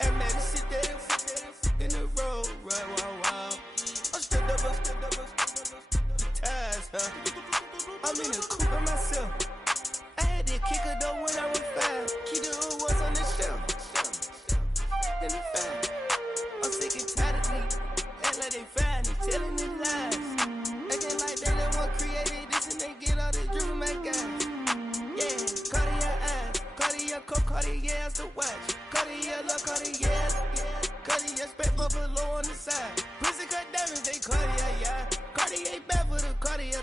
And man, this shit that in the road, right, wow. I'm stepped up, the ties, huh? I'm in the coupe by myself. I had to kick her though when I was 5. Keep the old ones on the shelf. In the fire. I'm sick and tired of me. Act like they fine and telling me lies. Acting like they the one created this and they get all this drip from my guys. Yeah, Cartier eyes, Cartier coat, Cartier ass the watch. Cartier love, Cartier, Cartier spec for below on the side. Pussy cut diamonds, they Cartier, yeah. Cartier bad for the Cartier.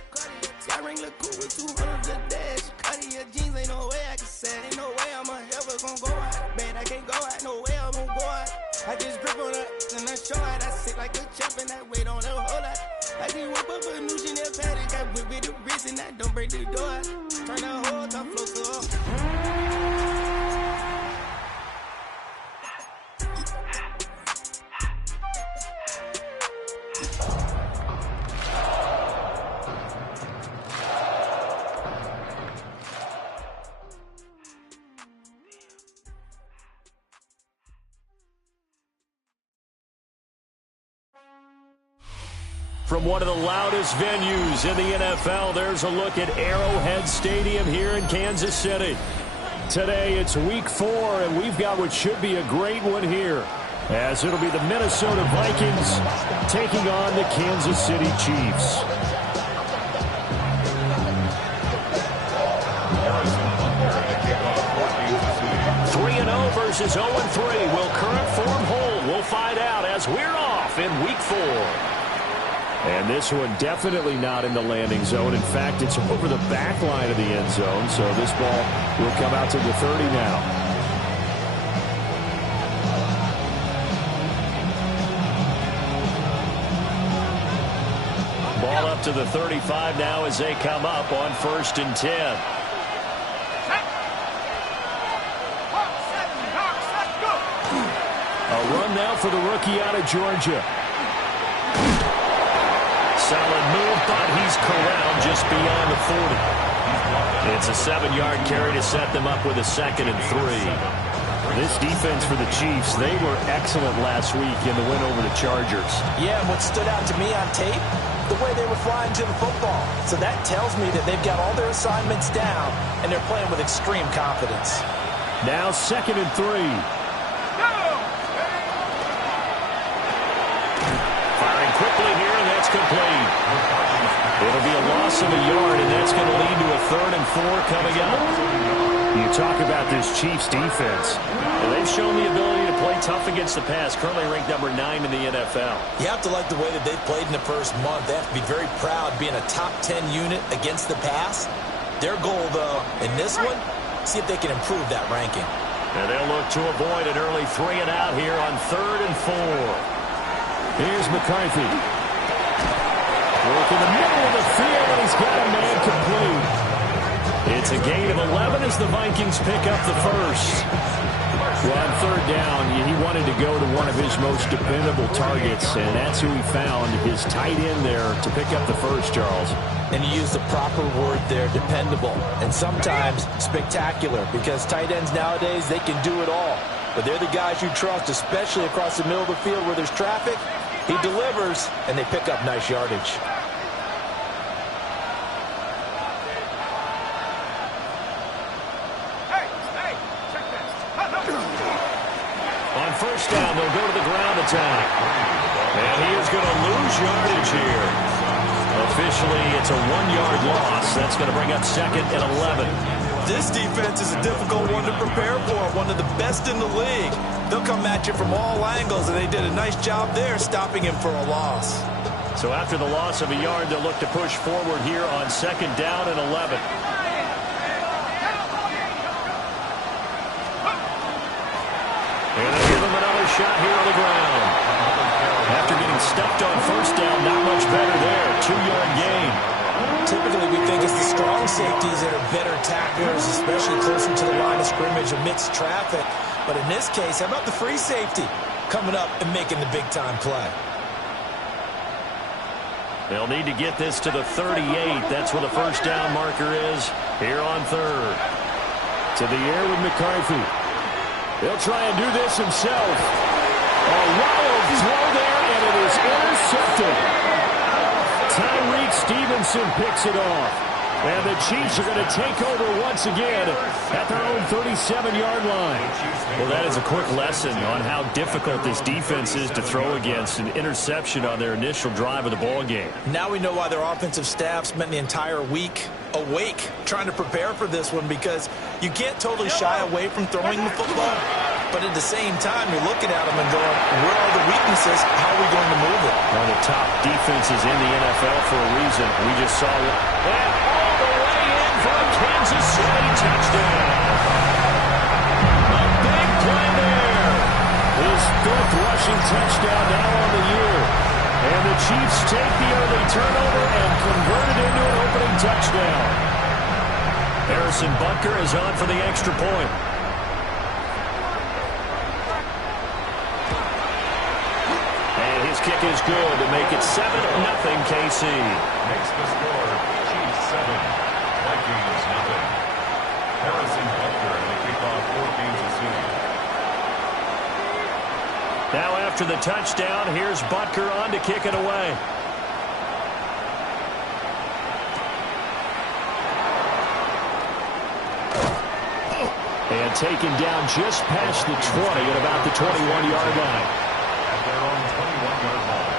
Sky ring look cool with 200 the dash. Cartier jeans, ain't no way I can say. Ain't no way I'm ever gonna go out. Man, I can't go out, no way I'm gonna go out. I just grip on her and I show out. I sit like a champ and I wait on her whole lot. I just whip up a new Chanel paddock. I whip with the wrist and I don't break the door out. Turn the whole top floor to her. From one of the loudest venues in the NFL, there's a look at Arrowhead Stadium here in Kansas City. Today, it's Week 4, and we've got what should be a great one here, as it'll be the Minnesota Vikings taking on the Kansas City Chiefs. (3-0) versus 0-3. Will current form hold? We'll find out as we're off in Week 4. And this one definitely not in the landing zone. In fact, it's over the back line of the end zone, so this ball will come out to the 30 now. Ball up to the 35 now as they come up on 1st and 10. A run now for the rookie out of Georgia. Solid move, but he's corralled just beyond the 40. It's a 7-yard carry to set them up with a 2nd and 3. This defense for the Chiefs, they were excellent last week in the win over the Chargers. Yeah, and what stood out to me on tape, the way they were flying to the football. So that tells me that they've got all their assignments down, and they're playing with extreme confidence. Now 2nd and 3. Firing quickly here, and that's complete. It'll be a loss of a yard, and that's going to lead to a 3rd and 4 coming up. You talk about this Chiefs defense. Well, they've shown the ability to play tough against the pass, currently ranked number 9 in the NFL. You have to like the way that they've played in the first month. They have to be very proud being a top 10 unit against the pass. Their goal, though, in this one, see if they can improve that ranking. And they'll look to avoid an early 3 and out here on 3rd and 4. Here's McCarthy. Work in the middle of the field, and he's got a man complete. It's a gain of 11 as the Vikings pick up the first. Well, on 3rd down, he wanted to go to one of his most dependable targets, and that's who he found, his tight end there, to pick up the first, Charles. And you use the proper word there, dependable, and sometimes spectacular, because tight ends nowadays, they can do it all. But they're the guys you trust, especially across the middle of the field where there's traffic. He delivers, and they pick up nice yardage. On 1st down, they'll go to the ground attack. And he is going to lose yardage here. Officially, it's a 1-yard loss. That's going to bring up 2nd and 11. This defense is a difficult one to prepare for, one of the best in the league. They'll come at you from all angles, and they did a nice job there stopping him for a loss. So after the loss of a yard, they'll look to push forward here on 2nd down and 11. And they'll give him another shot here on the ground. After getting stuffed on 1st down, not much better there. 2-yard gain. Typically, we think it's the strong safeties that are better tacklers, especially closer to the line of scrimmage amidst traffic. But in this case, how about the free safety coming up and making the big-time play? They'll need to get this to the 38. That's where the 1st down marker is here on 3rd. To the air with McCarthy. He'll try and do this himself. A wild throw there, and it is intercepted. Tyreek Stevenson picks it off. And the Chiefs are going to take over once again at their own 37-yard line. Well, that is a quick lesson on how difficult this defense is to throw against an interception on their initial drive of the ball game. Now we know why their offensive staff spent the entire week awake trying to prepare for this one, because you can't totally shy away from throwing the football, but at the same time you're looking at them and going, where are the weaknesses? How are we going to move it? One of the top defenses in the NFL for a reason. We just saw it. And all the way in for a Kansas City touchdown. A big play there. His fifth rushing touchdown now on the year. And the Chiefs take the early turnover and convert it into an opening touchdown. Harrison Butker is on for the extra point. And his kick is good to make it 7-0 KC. Makes the score, Chiefs 7, Vikings 0. Harrison Butker and the kickoff for Kansas City. Now after the touchdown, here's Butker on to kick it away. And taken down just past the 20 at about the 21-yard line. At their own 21-yard line.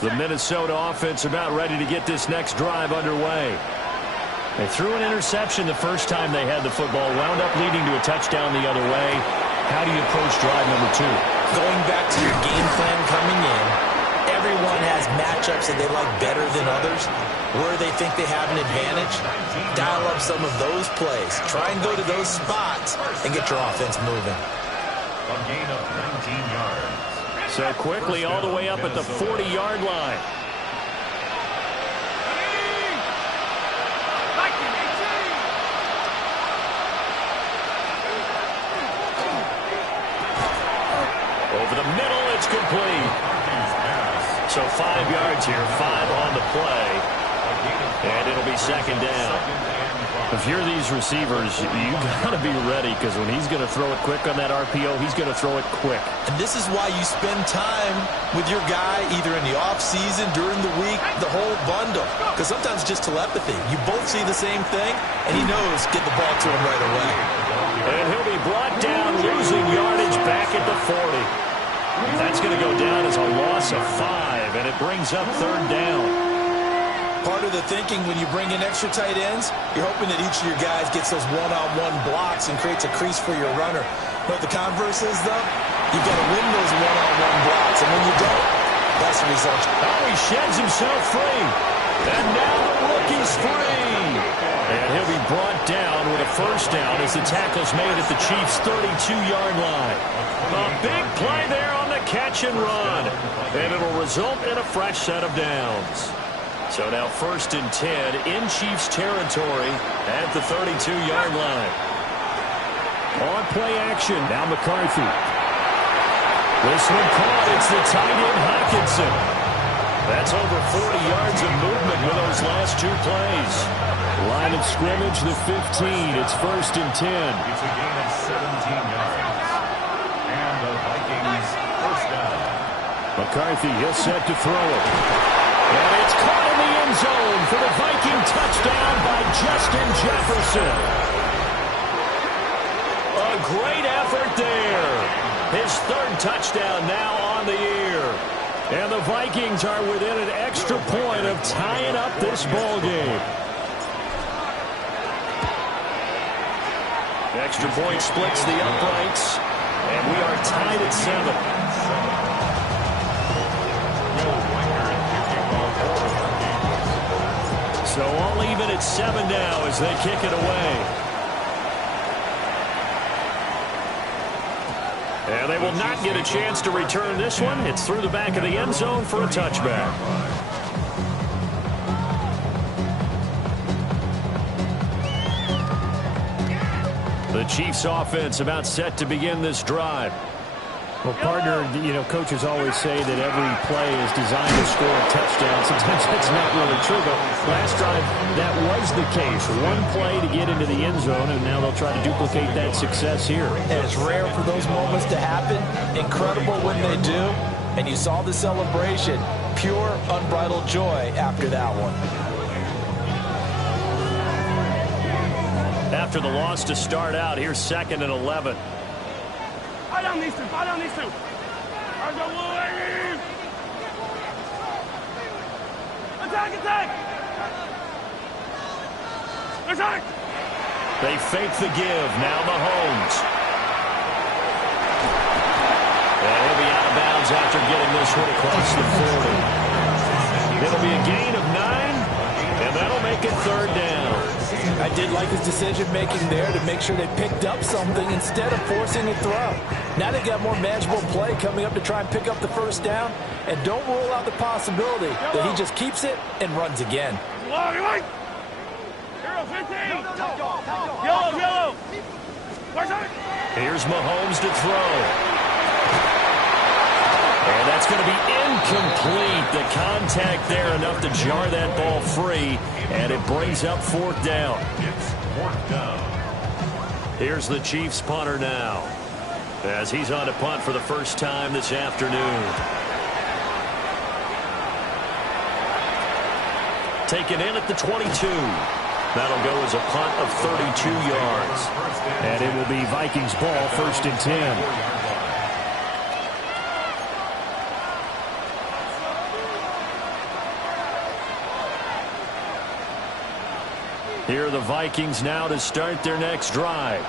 The Minnesota offense about ready to get this next drive underway. They threw an interception the first time they had the football, wound up leading to a touchdown the other way. How do you approach drive number 2? Going back to your game plan coming in, everyone has matchups that they like better than others. Where they think they have an advantage, dial up some of those plays. Try and go to those spots and get your offense moving. A gain of 19 yards. So quickly all the way up at the 40-yard line. Over the middle, it's complete. So 5 yards here, 5 on the play. And it'll be second down. If you're these receivers, you got to be ready, because when he's going to throw it quick on that RPO, he's going to throw it quick. And this is why you spend time with your guy either in the offseason, during the week, the whole bundle. Because sometimes it's just telepathy. You both see the same thing, and he knows get the ball to him right away. And he'll be brought down, losing yardage back at the 40. That's going to go down as a loss of 5, and it brings up third down. Part of the thinking when you bring in extra tight ends, you're hoping that each of your guys gets those one-on-one blocks and creates a crease for your runner. But the converse is, though, you've got to win those one-on-one blocks. And when you don't, that's the result. Oh, he sheds himself free. And now the rookie's free. And he'll be brought down with a first down as the tackle's made at the Chiefs' 32-yard line. A big play there on the catch and run. And it'll result in a fresh set of downs. So now 1st and 10 in Chiefs territory at the 32-yard line. On play action, now McCarthy. This one caught, it's the tight end Hockenson. That's over 40 yards of movement with those last 2 plays. Line of scrimmage, the 15. It's 1st and 10. It's a gain of 17 yards. And the Vikings first down. McCarthy, he'll set to throw it. And it's caught in the end zone for the Viking touchdown by Justin Jefferson. A great effort there. His 3rd touchdown now on the year. And the Vikings are within an extra point of tying up this ball game. Extra point splits the uprights. And we are tied at 7. So all even at 7 now as they kick it away. And they will not get a chance to return this one. It's through the back of the end zone for a touchback. The Chiefs offense about set to begin this drive. Well, partner, coaches always say that every play is designed to score a touchdown. Sometimes that's not really true, but last drive, that was the case. One play to get into the end zone, and now they'll try to duplicate that success here. And it's rare for those moments to happen. Incredible when they do. And you saw the celebration. Pure, unbridled joy after that one. After the loss to start out, here's 2nd and 11. Fall down these two. Attack! Attack! They fake the give. Now Mahomes. And he'll be out of bounds after getting this one across the 40. It'll be a gain of 9, and that'll make it 3rd down. I did like his decision-making there to make sure they picked up something instead of forcing a throw. Now they got more manageable play coming up to try and pick up the 1st down. And don't rule out the possibility that he just keeps it and runs again. Yellow, 15. Yellow. Here's Mahomes to throw. And that's going to be incomplete. The contact there enough to jar that ball free, and it brings up 4th down. It's 4th down. Here's the Chiefs punter now, as he's on to punt for the first time this afternoon. Taken in at the 22. That'll go as a punt of 32 yards. And it will be Vikings ball, 1st and 10. Here are the Vikings now to start their next drive.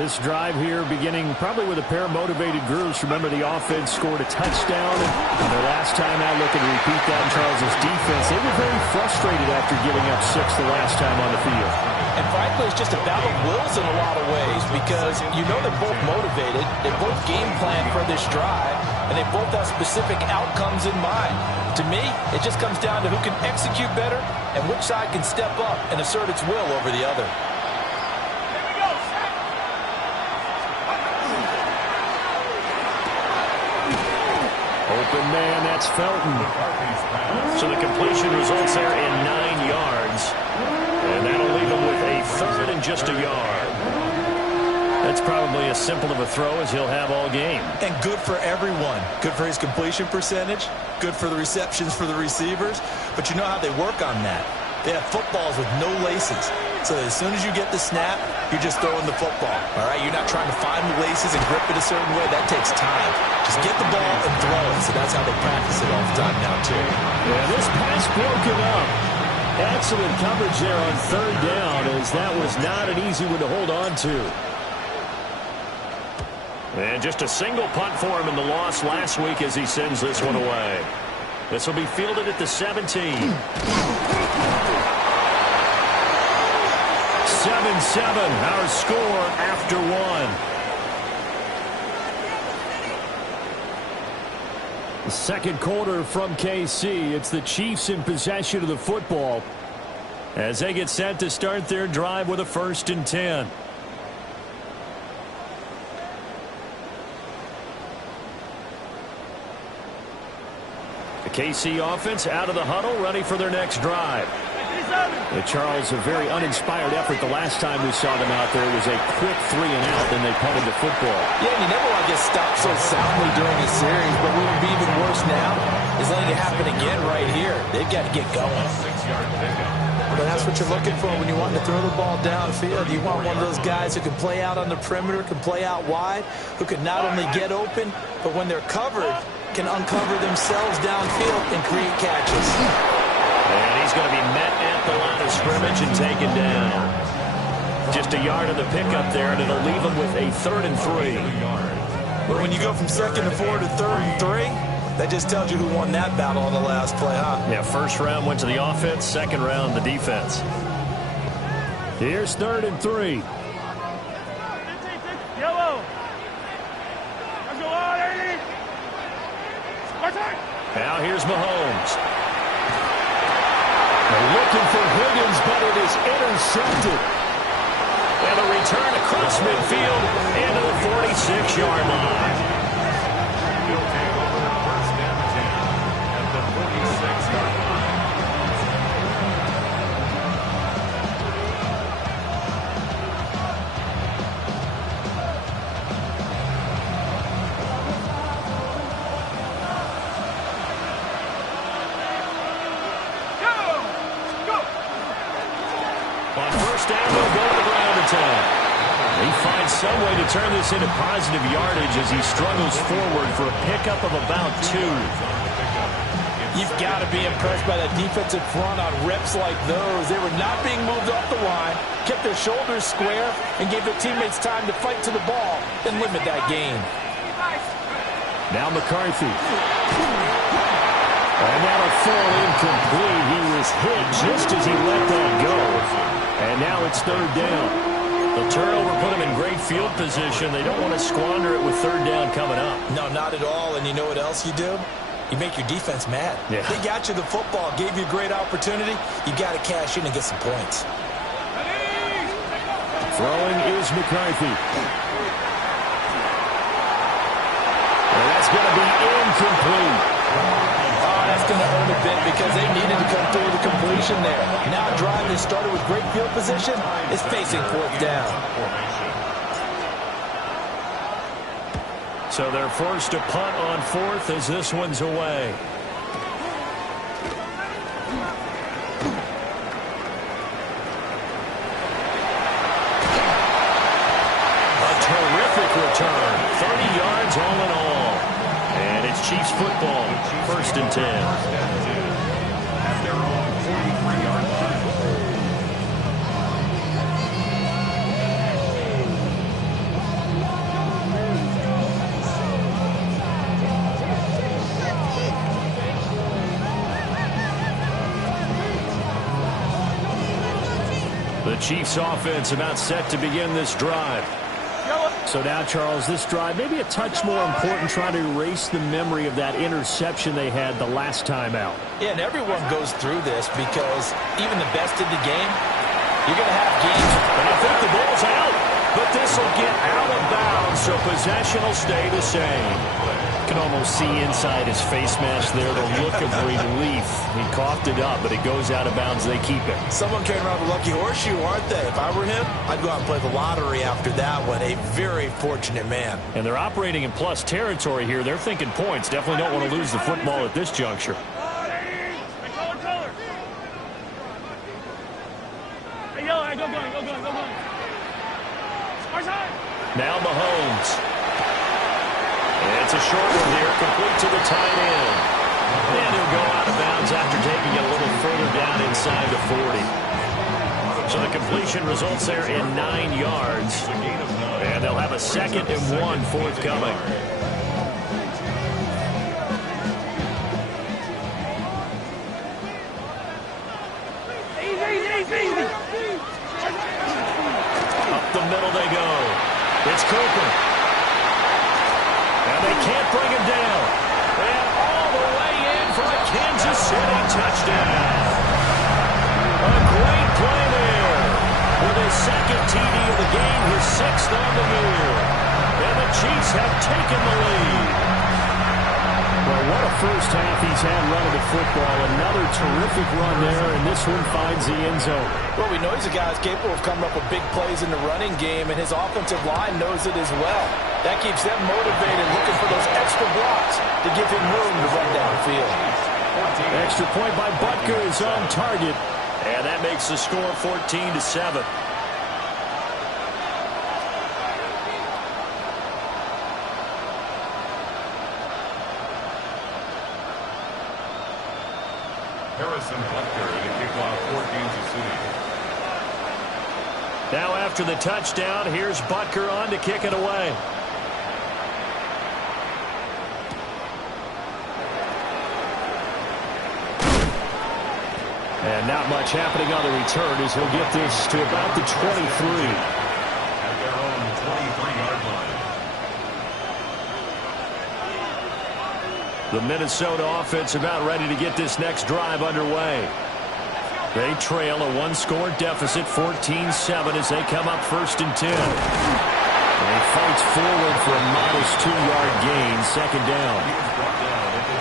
This drive here beginning probably with a pair of motivated groups. Remember, the offense scored a touchdown, and their last time out looking to repeat that in Charles' defense. They were very frustrated after giving up 6 the last time on the field. And frankly, it's just a battle of wills in a lot of ways because you know they're both motivated, they both game plan for this drive, and they both have specific outcomes in mind. To me, it just comes down to who can execute better and which side can step up and assert its will over the other. Open man, that's Felton. So the completion results there in 9 yards. And that'll leave him with a 3rd and just a yard. That's probably as simple of a throw as he'll have all game. And good for everyone. Good for his completion percentage. Good for the receptions for the receivers. But you know how they work on that. They have footballs with no laces. So as soon as you get the snap, you're just throwing the football. All right, you're not trying to find the laces and grip it a certain way. That takes time. Just get the ball and throw it. So that's how they practice it all the time now, too. Yeah, this pass broken up. Excellent coverage there on 3rd down, as that was not an easy one to hold on to. And just a single punt for him in the loss last week as he sends this one away. This will be fielded at the 17. 7-7, our score after 1. The 2nd quarter from KC. It's the Chiefs in possession of the football as they get set to start their drive with a 1st and 10. The KC offense out of the huddle, ready for their next drive. Charles, a very uninspired effort the last time we saw them out there. It was a quick 3 and out, then they punted the football. Yeah, you never want to get stopped so soundly during the series, but what would be even worse now is letting it happen again right here. They've got to get going. 6-yard pickup. But that's what you're looking for when you want to throw the ball downfield. You want one of those guys who can play out on the perimeter, can play out wide, who can not only get open, but when they're covered, can uncover themselves downfield and create catches. And he's going to be met at the line of scrimmage and taken down. Just a yard of the pickup there, and it'll leave him with a 3rd and 3. But when you go from 2nd and 4 to 3rd and 3, that just tells you who won that battle on the last play, huh? Yeah, 1st round went to the offense, 2nd round the defense. Here's 3rd and 3. Yellow. Let's go on, Eddie. Now here's Mahomes. They're looking for Higgins, but it is intercepted. And a return across midfield into the 46-yard line. and 10. He finds some way to turn this into positive yardage as he struggles forward for a pickup of about 2. You've got to be impressed by that defensive front on reps like those. They were not being moved off the line, kept their shoulders square, and gave their teammates time to fight to the ball and limit that gain. Now McCarthy. And that'll fall incomplete. He was hit just as he let that go. And now it's 3rd down. The turnover put him in great field position. They don't want to squander it with 3rd down coming up. No, not at all. And you know what else you do? You make your defense mad. Yeah. They got you the football, gave you a great opportunity. You got to cash in and get some points. Throwing is McCarthy. And that's going to be incomplete. Oh, that's going to hurt a bit because they needed to come through the completion there. Now a drive that started with great field position is facing 4th down. So they're forced to punt on 4th as this one's away. A terrific return. 30 yards all in all. And it's Chiefs football. 1st and 10. At their own 43-yard line. The Chiefs offense about set to begin this drive. So now, Charles, this drive maybe a touch more important, trying to erase the memory of that interception they had the last time out. Yeah, and everyone goes through this because even the best in the game, you're going to have games. And I think the ball's out, but this will get out of bounds, so possession will stay the same. You can almost see inside his face mask there the look of relief. He coughed it up, but it goes out of bounds. They keep it. Someone came around with a lucky horseshoe, aren't they? If I were him, I'd go out and play the lottery after that one. A very fortunate man. And they're operating in plus territory here. They're thinking points. Definitely don't want to lose the football at this juncture. Now Mahomes. It's a short one here, complete to the tight end. And he'll go out of bounds after taking it a little further down inside the 40. So the completion results there in 9 yards. And they'll have a 2nd and 1 forthcoming. Up the middle they go. It's Cooper. And they can't bring him down. And all the way in for a Kansas City touchdown. A great play there. With his 2nd TD of the game, his 6th on the year. And the Chiefs have taken the lead. Well, what a first half he's had running the football. Another terrific run there, and this one finds the end zone. Well, we know he's a guy who's capable of coming up with big plays in the running game, and his offensive line knows it as well. That keeps them motivated, looking for those extra blocks to give him room to run downfield. Extra point by Butker is on target, and that makes the score 14-7. Harrison Butker to kick off for Kansas City. Now after the touchdown, here's Butker on to kick it away. And not much happening on the return as he'll get this to about the 23. At their own 23-yard line. The Minnesota offense about ready to get this next drive underway. They trail a 1-score deficit, 14-7, as they come up 1st and 10. And he fights forward for a modest 2-yard gain, 2nd down.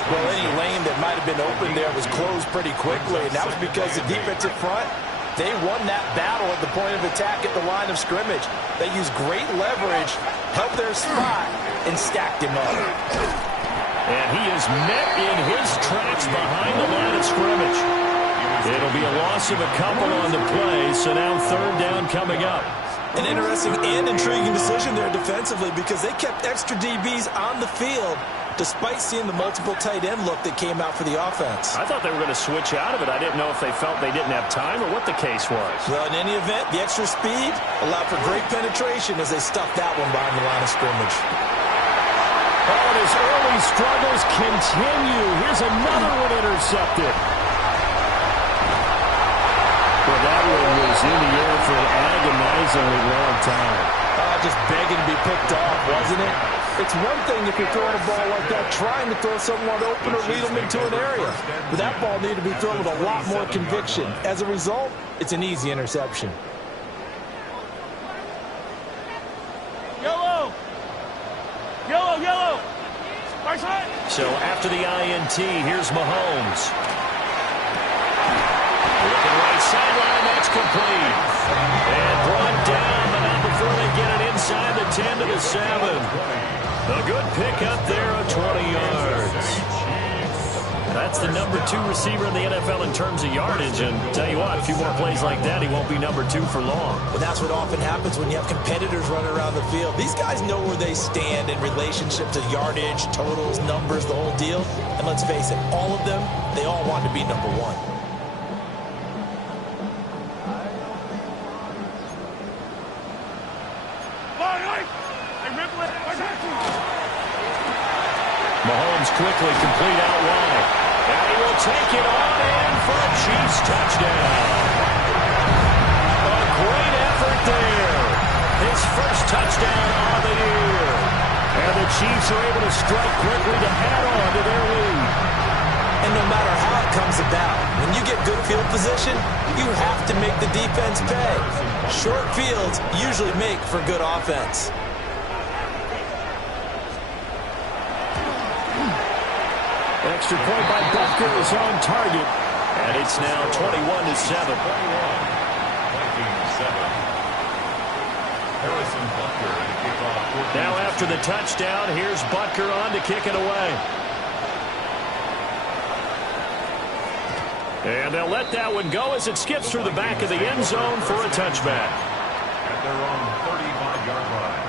Well, any lane that might have been open there was closed pretty quickly, and that was because the defensive front, they won that battle at the point of attack at the line of scrimmage. They used great leverage, helped their spot, and stacked him up. And he is met in his tracks behind the line of scrimmage. It'll be a loss of a couple on the play, so now 3rd down coming up. An interesting and intriguing decision there defensively because they kept extra DBs on the field despite seeing the multiple tight end look that came out for the offense. I thought they were going to switch out of it. I didn't know if they felt they didn't have time or what the case was. Well, in any event, the extra speed allowed for great penetration as they stuffed that one behind the line of scrimmage. Oh, and his early struggles continue. Here's another one intercepted. Well, that one was in the air for an agonizingly long time. Just begging to be picked off, wasn't it? It's one thing if you're throwing a ball like that, trying to throw someone open or lead them into an area. But that ball needed to be thrown with a lot more conviction. As a result, it's an easy interception. Yellow! Yellow, yellow! Right side! So after the INT, here's Mahomes. Looking right sideline, that's complete. And brought down, but not before they get it inside the 10 to the 7. A good pickup there of 20 yards. That's the number 2 receiver in the NFL in terms of yardage. And tell you what, a few more plays like that, he won't be number 2 for long. Well, that's what often happens when you have competitors running around the field. These guys know where they stand in relationship to yardage, totals, numbers, the whole deal. And let's face it, all of them, they all want to be number 1. Mahomes quickly complete out wide. And he will take it on in for a Chiefs touchdown. A great effort there. His first touchdown of the year. And the Chiefs are able to strike quickly to add on to their lead. And no matter how it comes about, when you get good field position, you have to make the defense pay. Short fields usually make for good offense. Extra point by Butker is on target. And it's now 21-7. Now after the touchdown, here's Butker on to kick it away. And they'll let that one go as it skips through the back of the end zone for a touchback. At their own 35-yard line.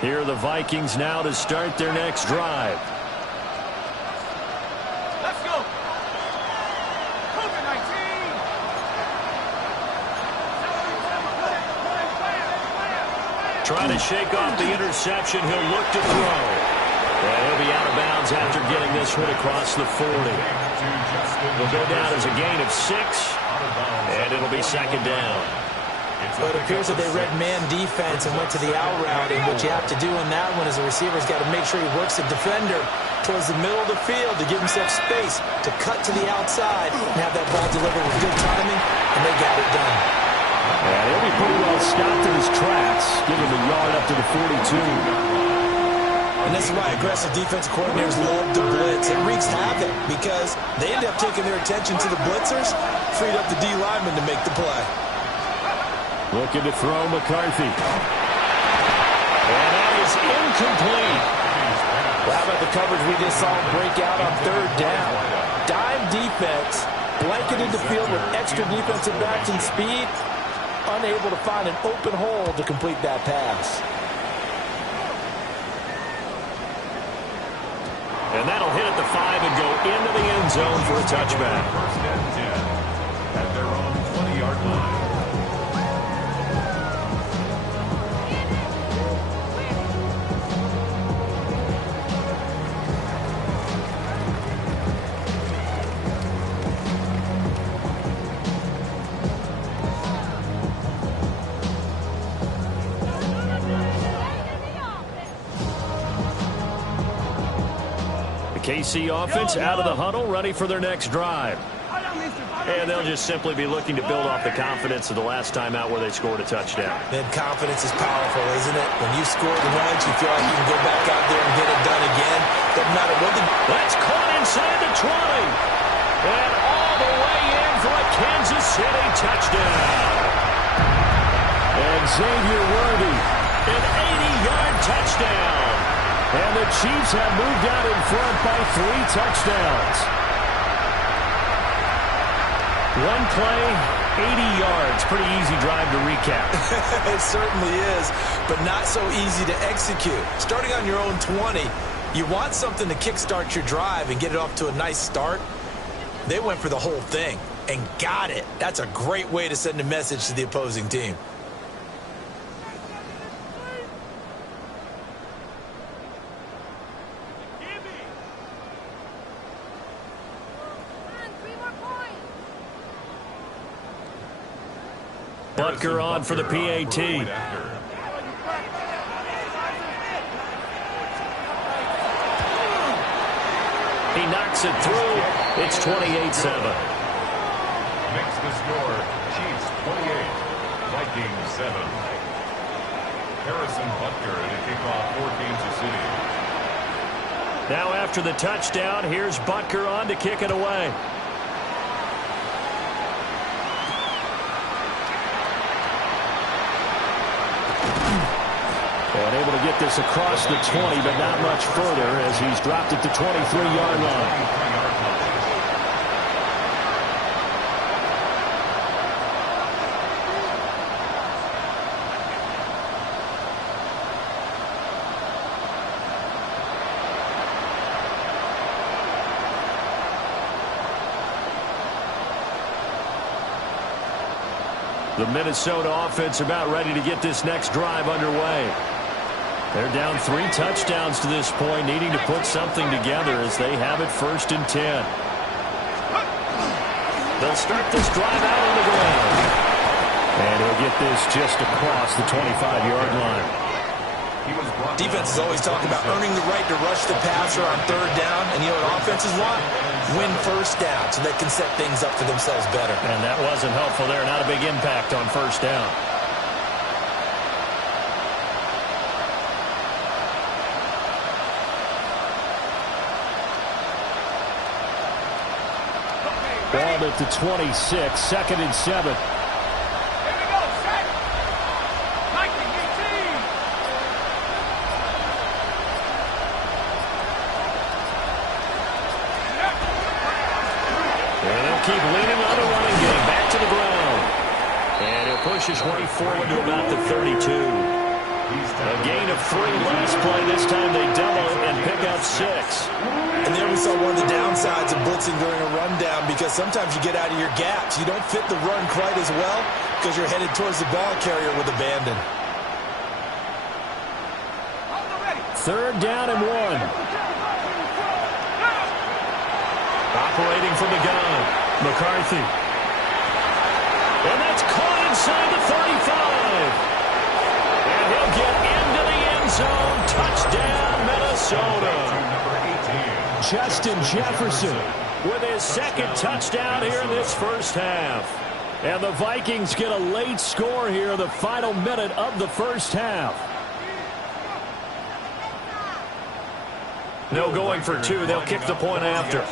Here are the Vikings now to start their next drive. Let's go! COVID-19! Trying to shake off the interception. He'll look to throw. And he'll be out of bounds after getting this one across the 40. He'll go down as a gain of 6. And it'll be second down. But it appears that they read man defense and went to the out route. And what you have to do in that one is the receiver's got to make sure he works the defender towards the middle of the field to give himself space to cut to the outside and have that ball delivered with good timing, and they got it done. Yeah, he'll be pretty well stopped in his tracks. Give him a yard up to the 42. And this is why aggressive defense coordinators love to blitz. It wreaks havoc because they end up taking their attention to the blitzers, freed up the D lineman to make the play. Looking to throw McCarthy. And that is incomplete. Well, how about the coverage we just saw break out on third down? Dime defense, blanketed the field with extra defensive backs and speed, unable to find an open hole to complete that pass. And that'll hit at the 5 and go into the end zone for a touchback. First and 10 at their own 20-yard line. KC offense out of the huddle, ready for their next drive. And they'll just simply be looking to build off the confidence of the last time out where they scored a touchdown. Man, confidence is powerful, isn't it? When you scored once, you feel like you can go back out there and get it done again. Doesn't matter what the... That's caught inside the 20. And all the way in for a Kansas City touchdown. And Xavier Worthy, an 80-yard touchdown. And the Chiefs have moved out in front by 3 touchdowns. One play, 80 yards. Pretty easy drive to recap. It certainly is, but not so easy to execute. Starting on your own 20, you want something to kickstart your drive and get it off to a nice start. They went for the whole thing and got it. That's a great way to send a message to the opposing team. Butker on for the PAT. He knocks it through. It's 28-7. Makes the score. Chiefs 28, Vikings 7. Harrison Butker to kick off for Kansas City. Now after the touchdown, here's Butker on to kick it away. And able to get this across the 20, but not much further as he's dropped it to 23-yard line. The Minnesota offense about ready to get this next drive underway. They're down 3 touchdowns to this point, needing to put something together as they have it 1st and 10. They'll start this drive out on the ground. And he'll get this just across the 25-yard line. Defenses always talk about earning the right to rush the passer on 3rd down. And you know what offenses want? Win 1st down so they can set things up for themselves better. And that wasn't helpful there. Not a big impact on 1st down. Ball at the 26, 2nd and 7. Here we go, set. Viking 18. And they'll keep leaning on the running game. Back to the ground. And he'll push his way forward to about the 32. A gain of 3 last play. This time they double it and pick up 6. And there we saw one of the downsides of blitzing during a rundown, because sometimes you get out of your gaps. You don't fit the run quite as well because you're headed towards the ball carrier with abandon. 3rd down and 1. Operating from the gun, McCarthy. And that's caught inside the 35. And he'll get into the end zone. Touchdown, Minnesota. Justin Jefferson with his 2nd touchdown here in this 1st half. And the Vikings get a late score here in the final minute of the 1st half. No going for 2. They'll kick the point after.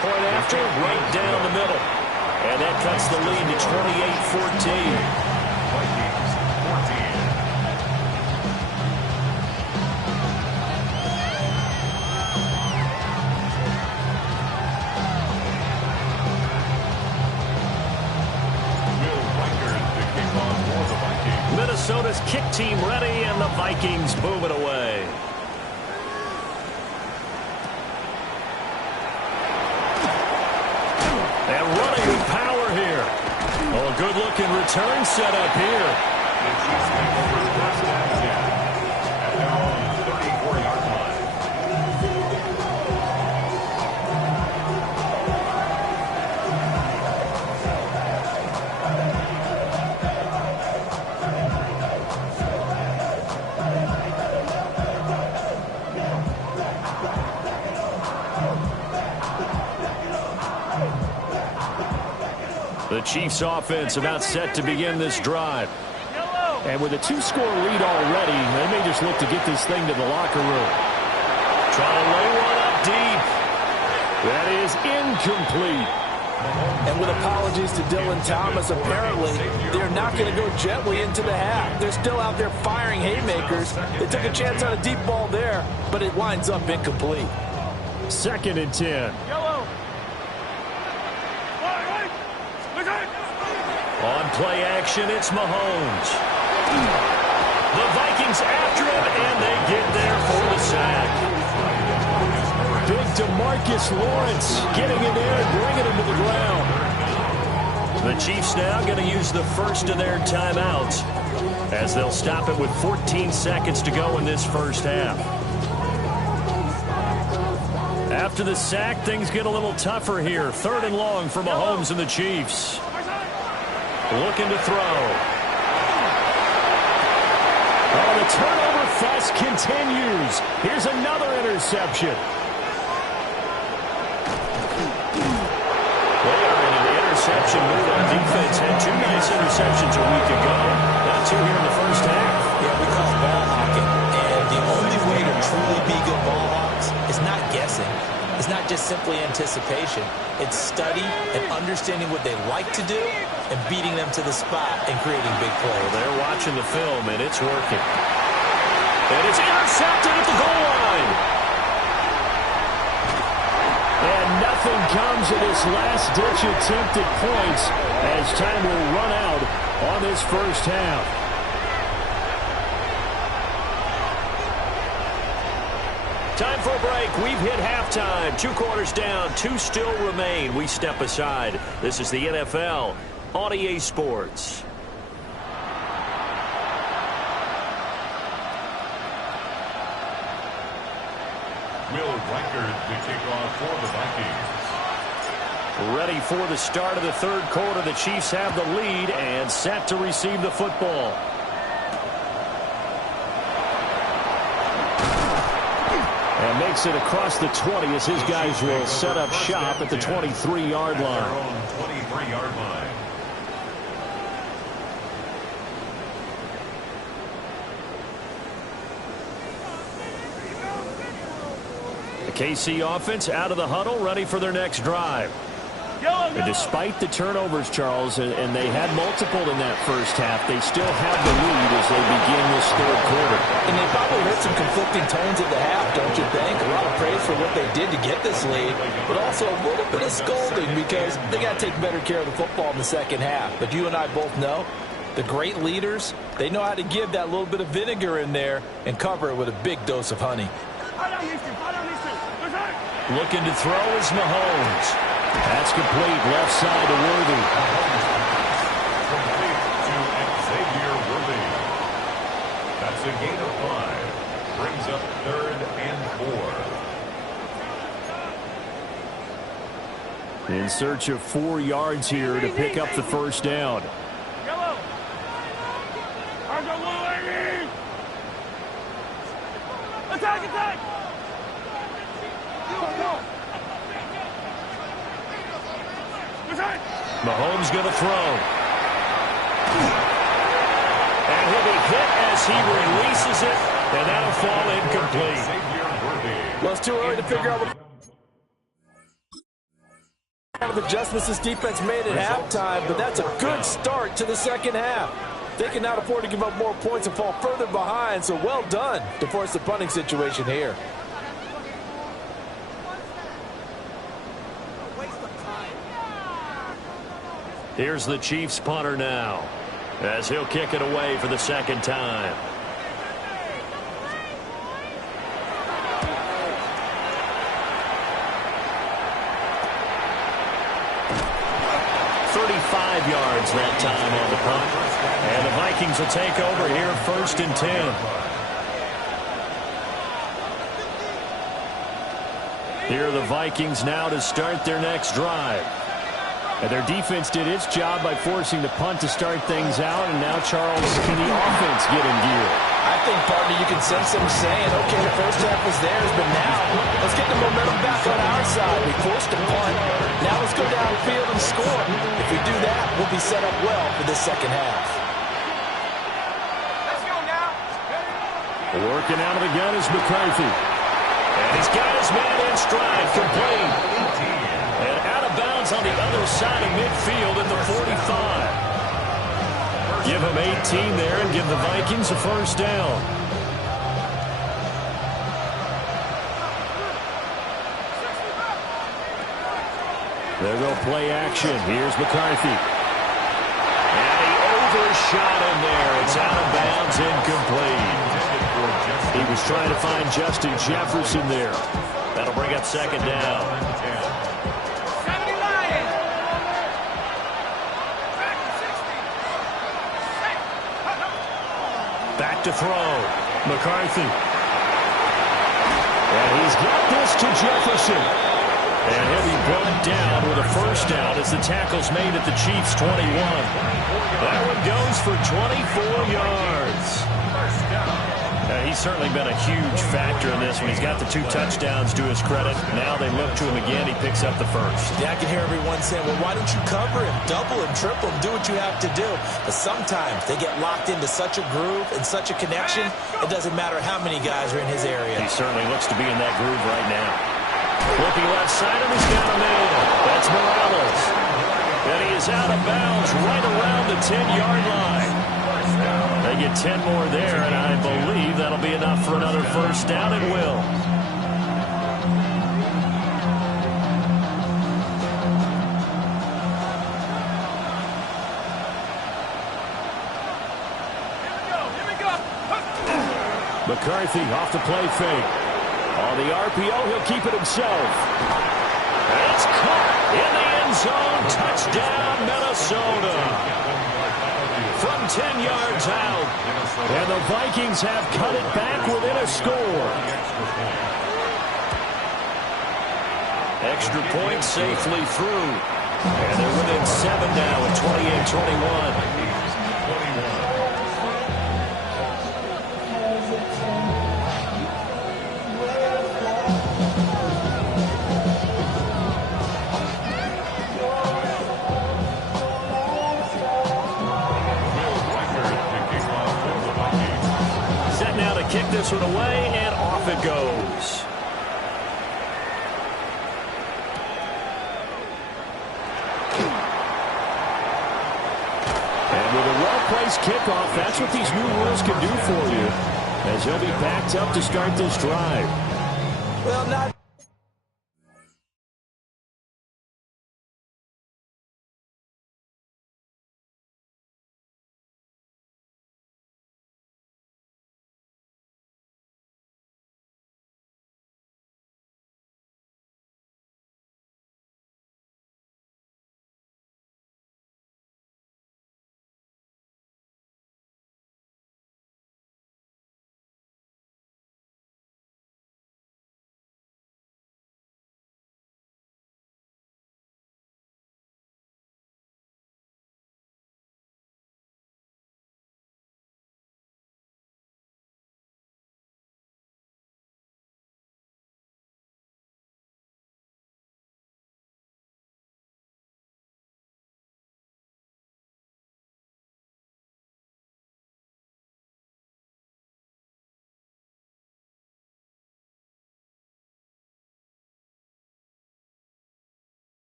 Point after, right down the middle. And that cuts the lead to 28-14. Minnesota's kick team ready, and the Vikings move it away. And running with power here. Oh, a good-looking return set up here. The Chiefs make over the first down 10 at their own 34-yard line. The Chiefs offense about set to begin this drive. And with a 2-score lead already, they may just look to get this thing to the locker room. Trying to lay one up deep. That is incomplete. And with apologies to Dylan Thomas, apparently they're not going to go gently into the half. They're still out there firing haymakers. They took a chance on a deep ball there, but it winds up incomplete. 2nd and 10. Yellow. On play action, it's Mahomes. The Vikings after him, and they get there for the sack. Big DeMarcus Lawrence getting in there and bringing him to the ground. The Chiefs now going to use the first of their timeouts as they'll stop it with 14 seconds to go in this first half. After the sack, things get a little tougher here. 3rd and long for Mahomes and the Chiefs. Looking to throw. Oh, the turnover fest continues. Here's another interception. They are in an interception mood on defense. Had 2 nice interceptions a week ago. Now 2 here in the first half. Yeah, we call it ball hawking. And the only way to truly be good ball hawks is not guessing. It's not just simply anticipation. It's study and understanding what they like to do and beating them to the spot and creating big plays. Well, they're watching the film, and it's working. And it's intercepted at the goal line. And nothing comes of this last-ditch attempt at points as time will run out on this first half. Time for a break. We've hit halftime. 2 quarters down. 2 still remain. We step aside. This is the NFL on EA Sports. Will Reichard to kick off for the Vikings. Ready for the start of the 3rd quarter. The Chiefs have the lead and set to receive the football. And makes it across the 20 as his guys will set up shop at the 23-yard line. Their own 23-yard line. The KC offense out of the huddle, ready for their next drive. And despite the turnovers, Charles, and they had multiple in that first half, they still have the lead as they begin this 3rd quarter. And they probably heard some conflicting tones at the half, don't you think? A lot of praise for what they did to get this lead, but also a little bit of scolding because they got to take better care of the football in the second half. But you and I both know the great leaders, they know how to give that little bit of vinegar in there and cover it with a big dose of honey. Looking to throw is Mahomes. That's complete, left side to Worthy. Complete to Xavier Worthy. That's a gain of 5. Brings up 3rd and 4. In search of 4 yards here to pick up the first down. Yellow. Attack, attack. Mahomes going to throw. And he'll be hit as he releases it, and that'll fall incomplete. Well, it's too early to figure out what kind of adjustments this defense made at halftime, but that's a good start to the second half. They cannot afford to give up more points and fall further behind, so well done to force the punting situation here. Here's the Chiefs punter now as he'll kick it away for the 2nd time. Yards that time on the punt. And the Vikings will take over here 1st and 10. Here are the Vikings now to start their next drive. And their defense did its job by forcing the punt to start things out. And now, Charles, can the offense get in gear? I think, partner, you can sense them saying, okay, the first half was theirs, but now let's get the momentum back on our side. We forced a punt. Now let's go downfield and score. If we do that, we'll be set up well for this second half. Let's go now. Working out of the gun is McCarthy. And he's got his man in stride, complete. And out of bounds on the other side of midfield at the 45. Give him 18 there and give the Vikings a first down. There go play action. Here's McCarthy. And he overshot in there. It's out of bounds, incomplete. He was trying to find Justin Jefferson there. That'll bring up second down. Back to throw. McCarthy. And he's got this to Jefferson. And he'll be brought down with a first down as the tackle's made at the Chiefs' 21. That one goes for 24 yards. He's certainly been a huge factor in this one. He's got the 2 touchdowns to his credit. Now they look to him again. He picks up the first. Yeah, I can hear everyone saying, well, why don't you cover him, double him, triple him, do what you have to do. But sometimes they get locked into such a groove and such a connection, it doesn't matter how many guys are in his area. He certainly looks to be in that groove right now. Looking left side of his down the middle. That's Morales. And he is out of bounds right around the 10-yard line. They get 10 more there, and I believe that'll be enough for another first down. It will. Here we go. McCarthy off the play fake. On the RPO, he'll keep it himself. It's caught in the end zone. Touchdown, Minnesota. From 10 yards out. And the Vikings have cut it back within a score. Extra point safely through. And they're within 7 now at 28-21. Kick this one away, and off it goes. And with a well-placed kickoff, that's what these new rules can do for you, as he'll be backed up to start this drive. Well, not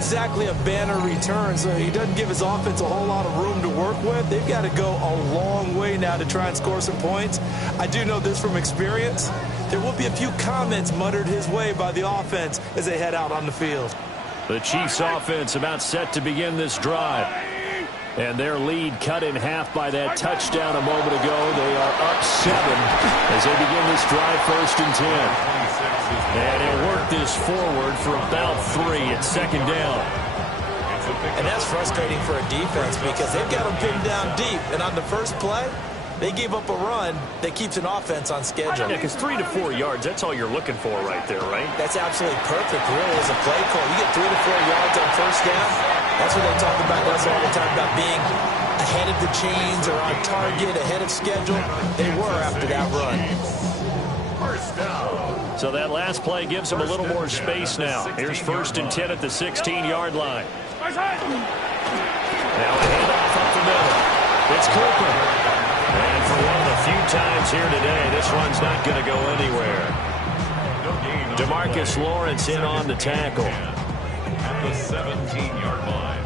exactly a banner return, so he doesn't give his offense a whole lot of room to work with. They've got to go a long way now to try and score some points. I do know this from experience. There will be a few comments muttered his way by the offense as they head out on the field. The Chiefs offense about set to begin this drive. And their lead cut in half by that touchdown a moment ago. They are up 7 as they begin this drive, 1st and 10. And he'll work this forward for about 3 at 2nd down. And that's frustrating for a defense because they've got them pinned down deep. And on the first play, they gave up a run that keeps an offense on schedule. Yeah, because 3 to 4 yards, that's all you're looking for right there, right? That's absolutely perfect, really, as a play call. You get 3 to 4 yards on first down. That's what they talk about us all the time, about being ahead of the chains or on target, ahead of schedule. They were after that run. So that last play gives them a little more space now. Here's 1st and 10 at the 16-yard line. Now a handoff up the middle. It's Cooper. And for one of the few times here today, this one's not going to go anywhere. DeMarcus Lawrence in on the tackle. At the 17-yard line.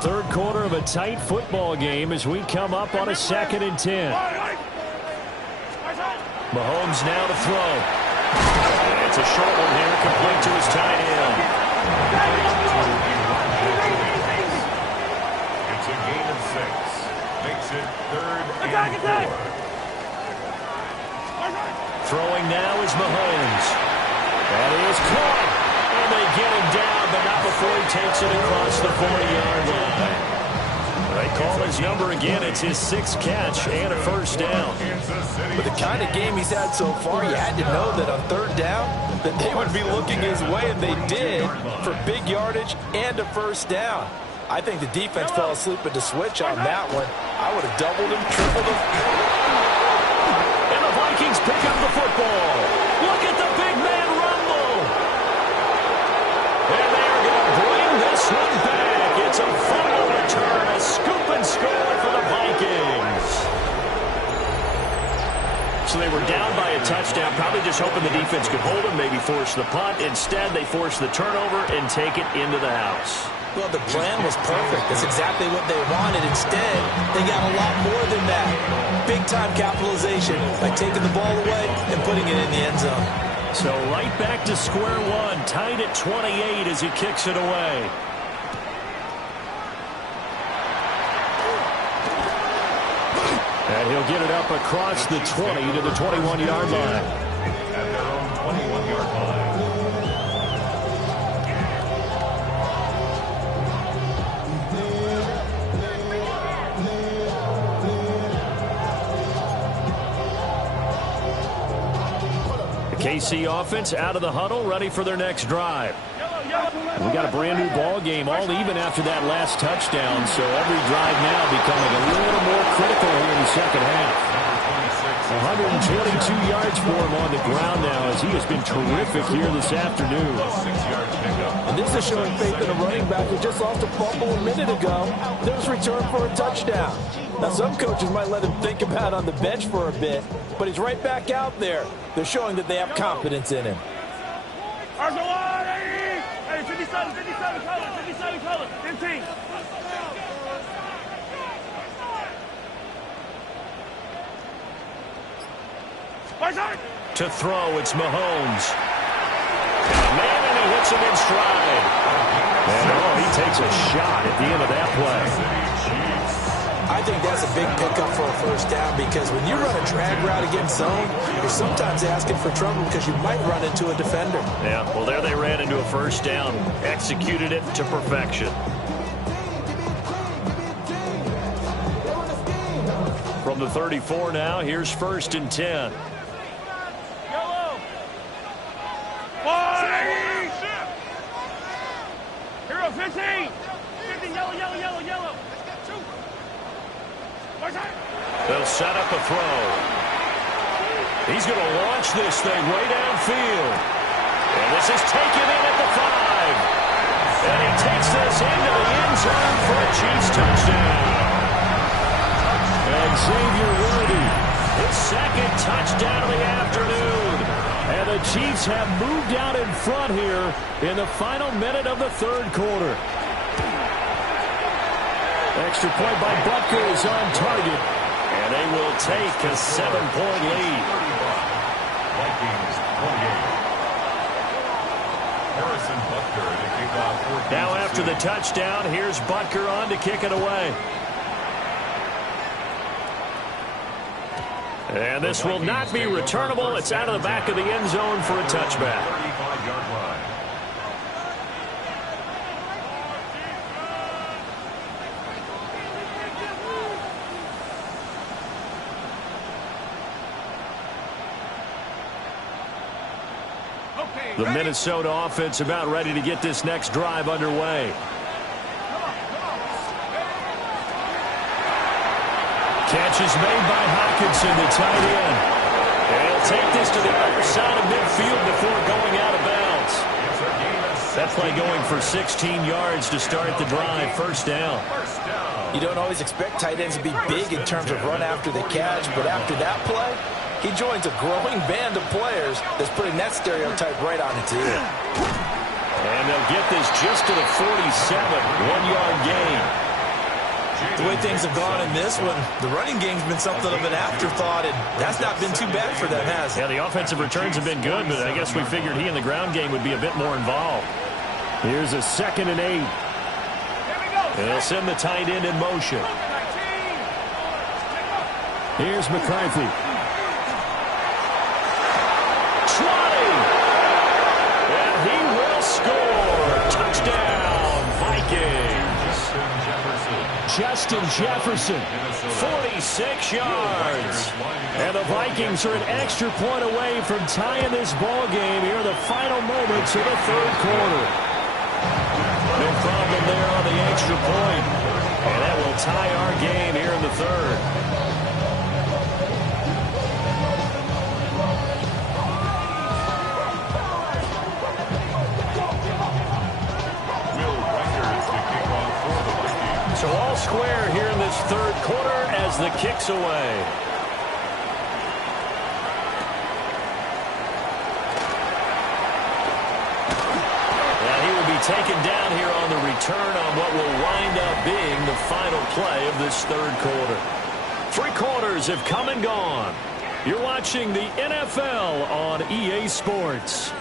So third quarter of a tight football game as we come up on a 2nd and 10. Mahomes now to throw. And it's a short one here, complete to his tight end. It's a gain of 6. Makes it 3rd and 4. Throwing now is Mahomes. And he is caught. And they get him down, but not before he takes it across the 40-yard line. They call his number again. It's his 6th catch and a first down. With the kind of game he's had so far, you had to know that on 3rd down that they would be looking his way, and they did, for big yardage and a first down. I think the defense fell asleep at the switch on that one. I would have doubled him, tripled him. And the Vikings pick up the football. Look at the big man rumble. And they're going to bring this one back. It's a fumble return, a scoop and score for the Vikings. So they were down by a touchdown, probably just hoping the defense could hold them, maybe force the punt. Instead, they force the turnover and take it into the house. Well, the plan was perfect. That's exactly what they wanted. Instead, they got a lot more than that. Big-time capitalization by taking the ball away and putting it in the end zone. So right back to square one, tied at 28 as he kicks it away. And he'll get it up across the 20 to the 21-yard line. At their own 21-yard line. KC offense out of the huddle, ready for their next drive. We got a brand new ball game, all even after that last touchdown, so every drive now becoming a little more critical here in the second half. 122 yards for him on the ground now as he has been terrific here this afternoon. And this is showing faith in a running back who just lost a fumble a minute ago. There's return for a touchdown. Now, some coaches might let him think about on the bench for a bit, but he's right back out there. They're showing that they have confidence in him. Hey, 57 color, 15. To throw, it's Mahomes. Man, and he hits him in stride. And he takes a shot at the end of that play. I think that's a big pickup for a first down because when you run a drag route against zone, you're sometimes asking for trouble because you might run into a defender. Yeah, well, there they ran into a first down. Executed it to perfection. From the 34 now, here's 1st and 10. Hero 15. 15, yellow. They'll set up a throw. He's going to launch this thing way downfield. And this is taken in at the 5. And he takes this into the end zone for a Chiefs touchdown. And Xavier Worthy, his 2nd touchdown of the afternoon. And the Chiefs have moved out in front here in the final minute of the 3rd quarter. Extra point by Butker is on target. And they will take a 7-point lead. Vikings 28. Harrison Butker to kick off. Now after the touchdown, here's Butker on to kick it away. And this will not be returnable. It's out of the back of the end zone for a touchback. 35-yard line. The Minnesota offense about ready to get this next drive underway. Catch is made by Hockenson, the tight end. And he'll take this to the other side of midfield before going out of bounds. That play going for 16 yards to start the drive. First down. You don't always expect tight ends to be big in terms of run after the catch, but after that play, he joins a growing band of players that's putting that stereotype right on its ear. And they'll get this just to the 47, 1-yard gain. The way things have gone in this one, the running game's been something of an afterthought, and that's not been too bad for them, has it? Yeah, the offensive returns have been good, but I guess we figured he in the ground game would be a bit more involved. Here's a 2nd and 8. And they'll send the tight end in motion. Here's McCarthy. 20! And he will score! Touchdown, Vikings! Justin Jefferson, 46 yards. And the Vikings are an extra point away from tying this ball game here in the final moments of the 3rd quarter. No problem there on the extra point. And that will tie our game here in the 3rd. So all square here in this 3rd quarter as the kick's away. And he will be taken down here on the return on what will wind up being the final play of this 3rd quarter. 3 quarters have come and gone. You're watching the NFL on EA Sports.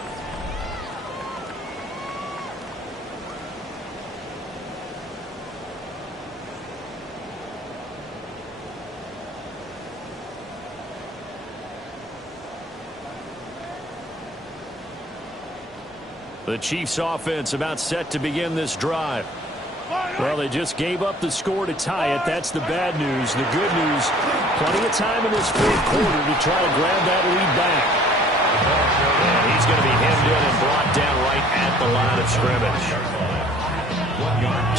The Chiefs offense about set to begin this drive. Well, they just gave up the score to tie it. That's the bad news. The good news, plenty of time in this 4th quarter to try to grab that lead back. And he's going to be hemmed in and brought down right at the line of scrimmage.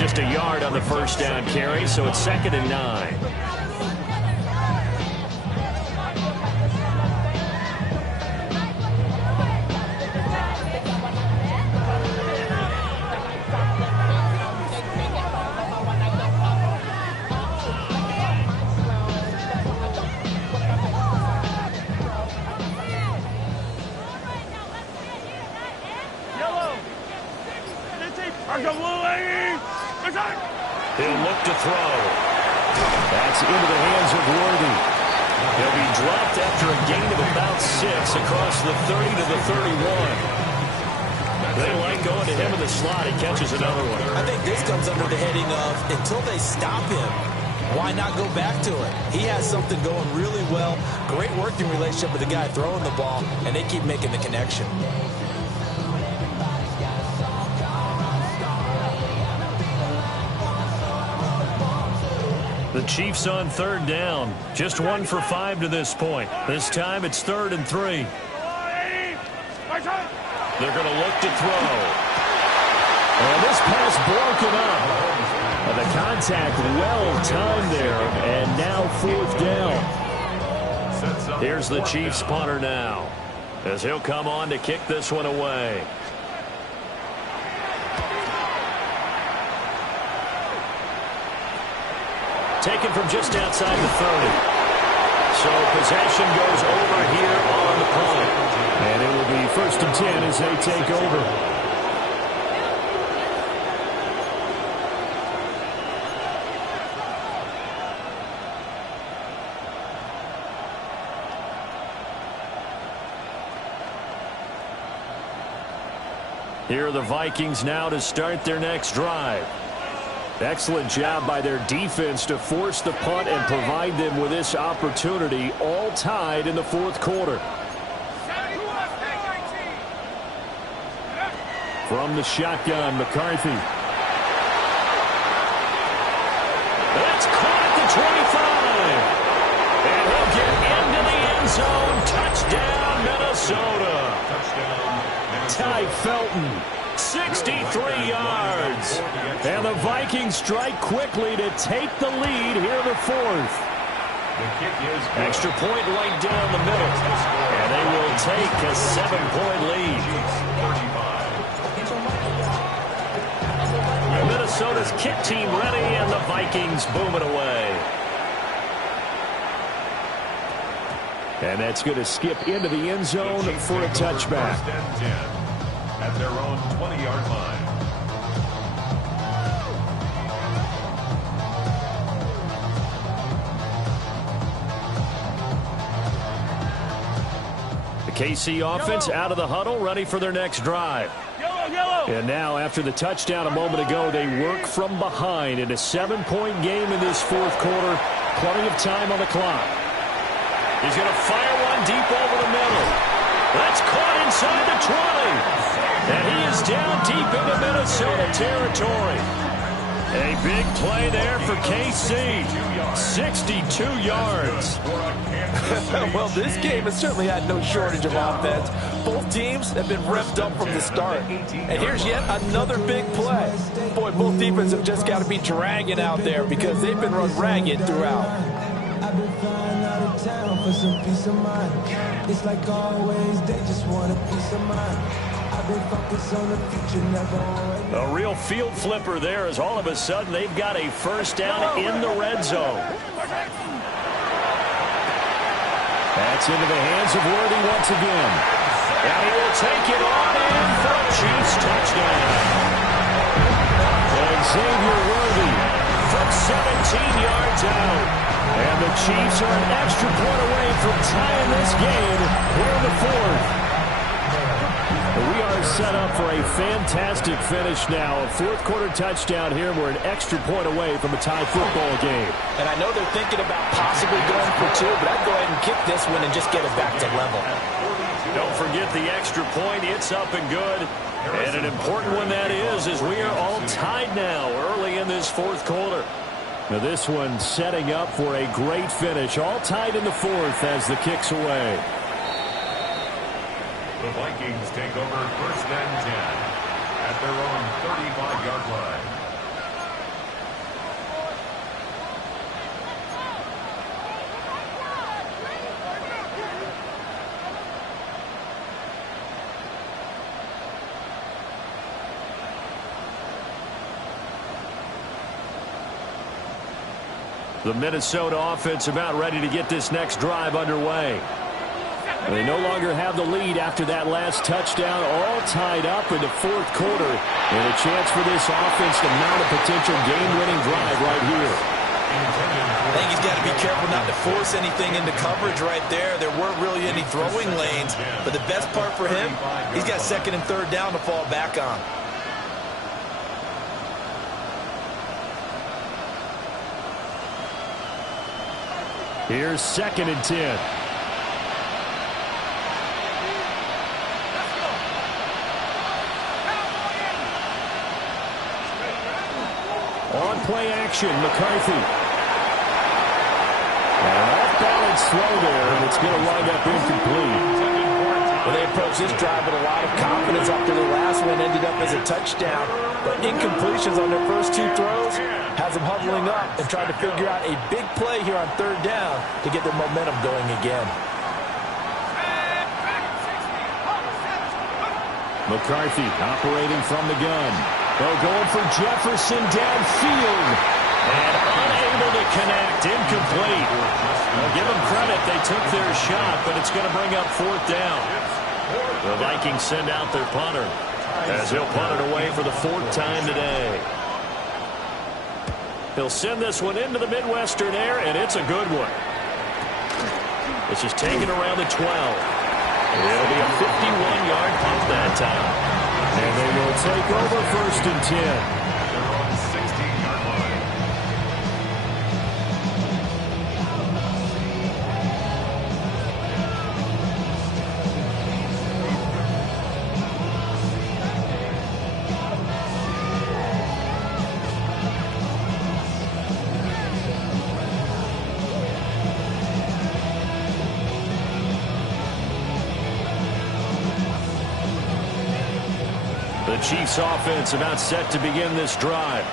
Just a yard on the 1st down carry, so it's 2nd and 9. He'll look to throw. That's into the hands of Worthy. He'll be dropped after a gain of about 6 across the 30 to the 31. They like going to him in the slot. He catches another one. I think this comes under the heading of until they stop him, why not go back to it? He has something going really well. Great working relationship with the guy throwing the ball, and they keep making the connection. The Chiefs on 3rd down. Just 1 for 5 to this point. This time it's 3rd and 3. They're going to look to throw. And this pass broken up. And the contact well timed there. And now 4th down. Here's the Chiefs punter now, as he'll come on to kick this one away. Taken from just outside the 30. So possession goes over here on the punt. And it will be 1st and 10 as they take over. Here are the Vikings now to start their next drive. Excellent job by their defense to force the punt and provide them with this opportunity, all tied in the 4th quarter. From the shotgun, McCarthy. That's caught at the 25. And he'll get into the end zone. Touchdown, Minnesota. Ty Felton, 63 yards. And the Vikings strike quickly to take the lead here in the 4th. Extra point right down the middle. And they will take a 7-point lead. Minnesota's kick team ready, and the Vikings boom it away. And that's going to skip into the end zone for a touchback. At their own 20-yard line. KC offense out of the huddle, ready for their next drive. And now, after the touchdown a moment ago, they work from behind in a 7-point game in this fourth quarter. Plenty of time on the clock. He's going to fire one deep over the middle. That's caught inside the 20. And he is down deep into Minnesota territory. A big play there for KC. 62 yards. Well, this game has certainly had no shortage of offense. Both teams have been revved up from the start. And here's yet another big play. Boy, both defenses have just got to be dragging out there because they've been run ragged throughout. I've been flying out of town for some peace of mind. It's like always, they just want a piece of mind. I've been focused on the future, never on A real field flipper there as all of a sudden they've got a first down in the red zone. That's into the hands of Worthy once again. And he will take it on in for a Chiefs touchdown. And Xavier Worthy from 17 yards out. And the Chiefs are an extra point away from tying this game here in the fourth. We are set up for a fantastic finish now. A fourth quarter touchdown here. We're an extra point away from a tie football game. And I know they're thinking about possibly going for two, but I'd go ahead and kick this one and just get it back to level. Don't forget the extra point. It's up and good. And an important one that is, as we are all tied now early in this fourth quarter. Now this one setting up for a great finish. All tied in the fourth as the kick's away. The Vikings take over first and 10 at their own 35-yard line. The Minnesota offense about ready to get this next drive underway. They no longer have the lead after that last touchdown, all tied up in the fourth quarter. And a chance for this offense to mount a potential game-winning drive right here. I think he's got to be careful not to force anything into coverage right there. There weren't really any throwing lanes. But the best part for him, he's got second and third down to fall back on. Here's second and 10. On play action, McCarthy. And off-balance throw there, and it's going to wind up incomplete. Well, they approached this drive with a lot of confidence after the last one ended up as a touchdown. But incompletions on their first two throws has them huddling up and trying to figure out a big play here on third down to get their momentum going again. McCarthy operating from the gun. They'll go for Jefferson downfield. And unable to connect. Incomplete. Well, give them credit. They took their shot, but it's going to bring up fourth down. The Vikings send out their punter as he'll punt it away for the fourth time today. He'll send this one into the Midwestern air, and it's a good one. This is taken around the 12. It'll be a 51-yard punt that time. And they will take over first and 10. They're on 16-yard line. The Chiefs offense about set to begin this drive.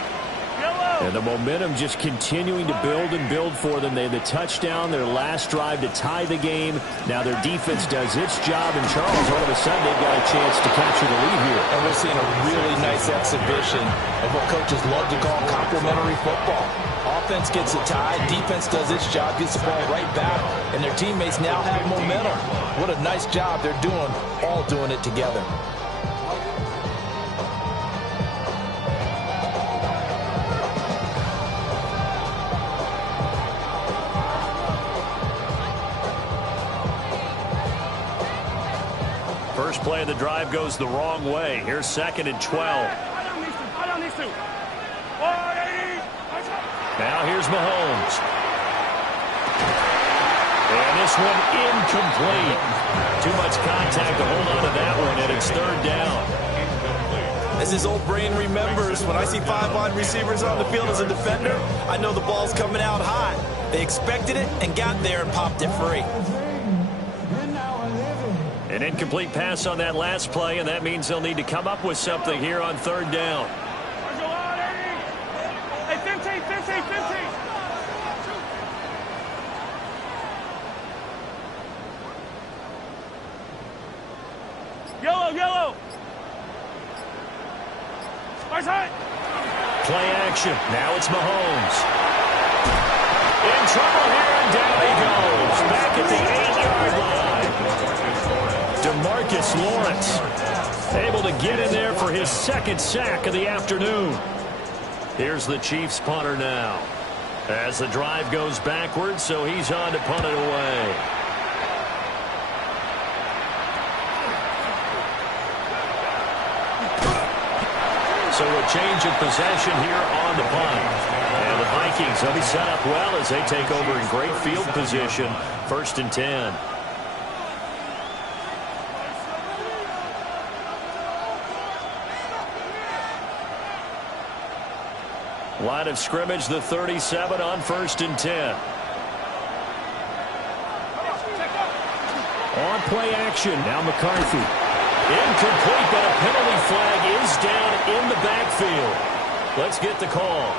And the momentum just continuing to build and build for them. They had the touchdown, their last drive to tie the game. Now their defense does its job, and Charles, all of a sudden, they've got a chance to capture the lead here. And we're seeing a really nice exhibition of what coaches love to call complementary football. Offense gets a tie, defense does its job, gets the ball right back, and their teammates now have momentum. What a nice job they're doing, all doing it together. First play of the drive goes the wrong way. Here's 2nd and 12. Now here's Mahomes. And this one incomplete. Too much contact to hold on to that one, and it's 3rd down. As his old brain remembers, when I see 5 wide receivers on the field as a defender, I know the ball's coming out hot. They expected it and got there and popped it free. An incomplete pass on that last play, and that means they'll need to come up with something here on 3rd down. Hey, 15. Yellow. Play action. Now it's Mahomes. In trouble here, and down he goes. Back at the 8-yard line. DeMarcus Lawrence able to get in there for his 2nd sack of the afternoon. Here's the Chiefs punter now. As the drive goes backwards, so he's on to punt it away. So a change of possession here on the punt. And the Vikings will be set up well as they take over in great field position. 1st and 10. Line of scrimmage, the 37 on 1st and 10. On play action. Now McCarthy. Incomplete, but a penalty flag is down in the backfield. Let's get the call.